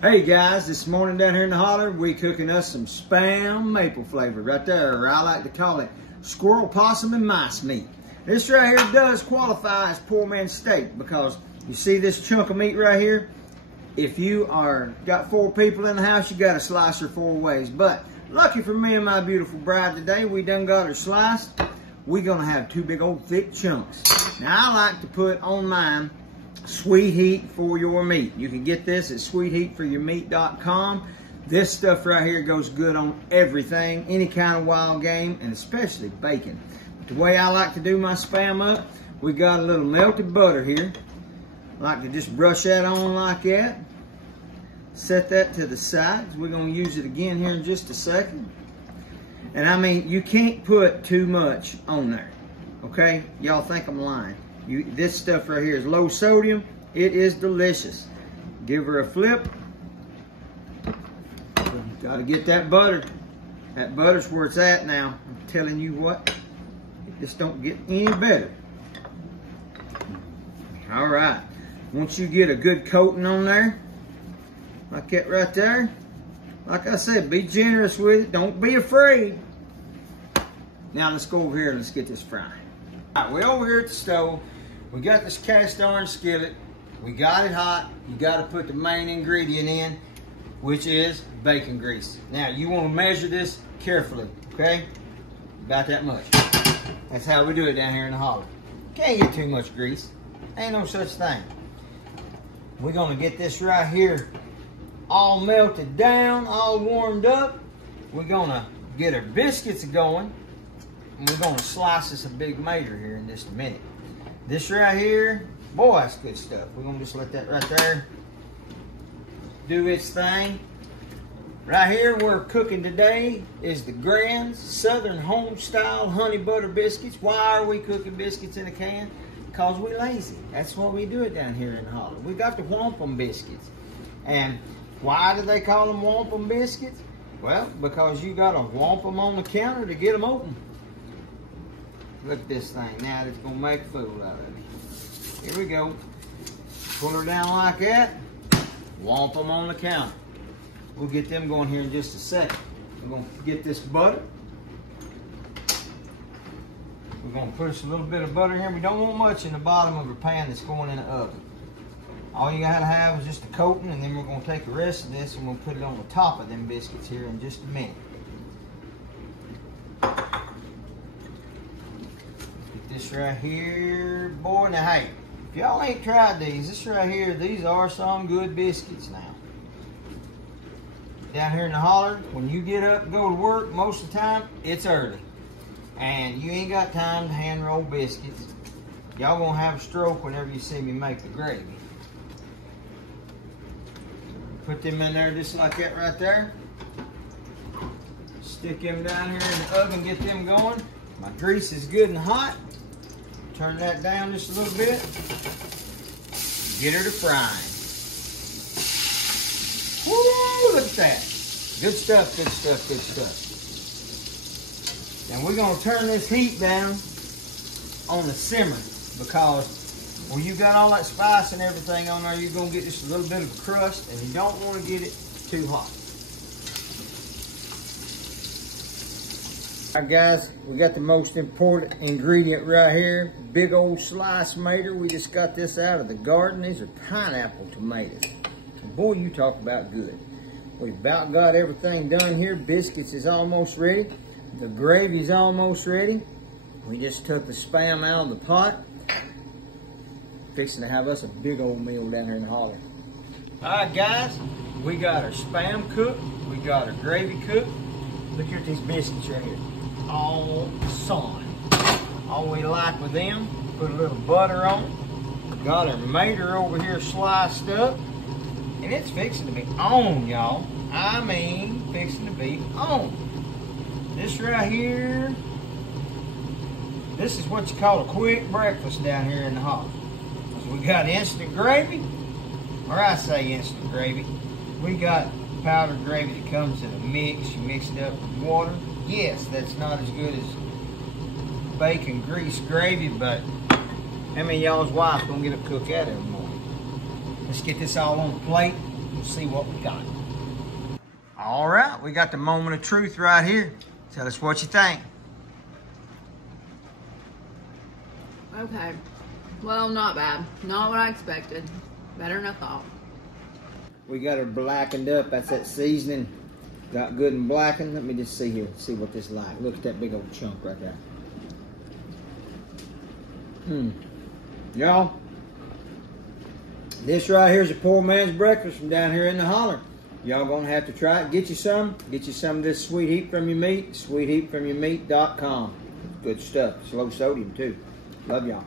Hey guys, this morning down here in the holler, we cooking us some Spam maple flavor right there, or I like to call it squirrel, possum, and mice meat. This right here does qualify as poor man's steak because you see this chunk of meat right here? If you got 4 people in the house, you got to slice her 4 ways. But lucky for me and my beautiful bride today, we done got her sliced. We're gonna have 2 big old thick chunks. Now I like to put on mine Sweet Heat for your meat. You can get this at sweetheatforyourmeat.com. This stuff right here goes good on everything, any kind of wild game, and especially bacon. But the way I like to do my Spam up, we got a little melted butter here. I like to just brush that on like that. Set that to the side. We're gonna use it again here in just a second. And I mean, you can't put too much on there, okay? Y'all think I'm lying. This stuff right here is low sodium. It is delicious. Give her a flip. Got to get that butter. That butter's where it's at now. I'm telling you what, it just don't get any better. All right. Once you get a good coating on there, like that right there, like I said, be generous with it. Don't be afraid. Now let's go over here and let's get this frying. All right, we're over here at the stove. We got this cast iron skillet. We got it hot. You got to put the main ingredient in, which is bacon grease. Now, you want to measure this carefully, okay? About that much. That's how we do it down here in the holler. Can't get too much grease. Ain't no such thing. We're going to get this right here all melted down, all warmed up. We're going to get our biscuits going. And we're going to slice us a big mater here in just a minute. This right here, boy, that's good stuff. We're gonna just let that right there do its thing. Right here, we're cooking today is the Grand's Southern Home Style Honey Butter Biscuits. Why are we cooking biscuits in a can? Because we're lazy. That's why we do it down here in the holler. We got the wampum biscuits. And why do they call them wampum biscuits? Well, because you got to whomp them on the counter to get them open. Look at this thing now, it's gonna make a fool out of me. Here we go. Pull her down like that. Whomp them on the counter. We'll get them going here in just a second. We're gonna get this butter. We're gonna put us a little bit of butter here. We don't want much in the bottom of the pan that's going in the oven. All you gotta have is just a coating, and then we're gonna take the rest of this and we'll put it on the top of them biscuits here in just a minute. This right here, boy, now hey, if y'all ain't tried these, this right here, these are some good biscuits now. Down here in the holler, when you get up and go to work, most of the time, it's early. And you ain't got time to hand roll biscuits. Y'all gonna have a stroke whenever you see me make the gravy. Put them in there just like that right there. Stick them down here in the oven, get them going. My grease is good and hot. Turn that down just a little bit. Get her to frying. Woo, look at that. Good stuff, good stuff, good stuff. And we're gonna turn this heat down on the simmer because when you got all that spice and everything on there, you're gonna get just a little bit of a crust, and you don't wanna get it too hot. All right, guys, we got the most important ingredient right here. Big old slice mater. We just got this out of the garden. These are pineapple tomatoes. And boy, you talk about good. We've about got everything done here. Biscuits is almost ready. The gravy's almost ready. We just took the Spam out of the pot. Fixing to have us a big old meal down here in the holler. All right, guys, we got our Spam cooked. We got our gravy cooked. Look here at these biscuits right here. All sun. All we like with them, put a little butter on it. Got our mater over here sliced up. And it's fixing to be on, y'all. I mean, fixing to be on. This right here, this is what you call a quick breakfast down here in the holler. So we got instant gravy, or I say instant gravy. We got powdered gravy that comes in a mix. You mix it up with water. Yes, that's not as good as bacon grease gravy, but how many of y'all's wife gonna get up and cook that every morning? Let's get this all on the plate. We'll see what we got. All right, we got the moment of truth right here. Tell us what you think. Okay. Well, not bad. Not what I expected. Better than I thought. We got her blackened up. That's that seasoning. Got good and blackened. Let me just see here. See what this is like. Look at that big old chunk right there. Y'all, this right here is a poor man's breakfast from down here in the holler. Y'all gonna have to try it. Get you some of this sweet heat from your meat. Sweetheatfromyourmeat.com. Good stuff. It's low sodium too. Love y'all.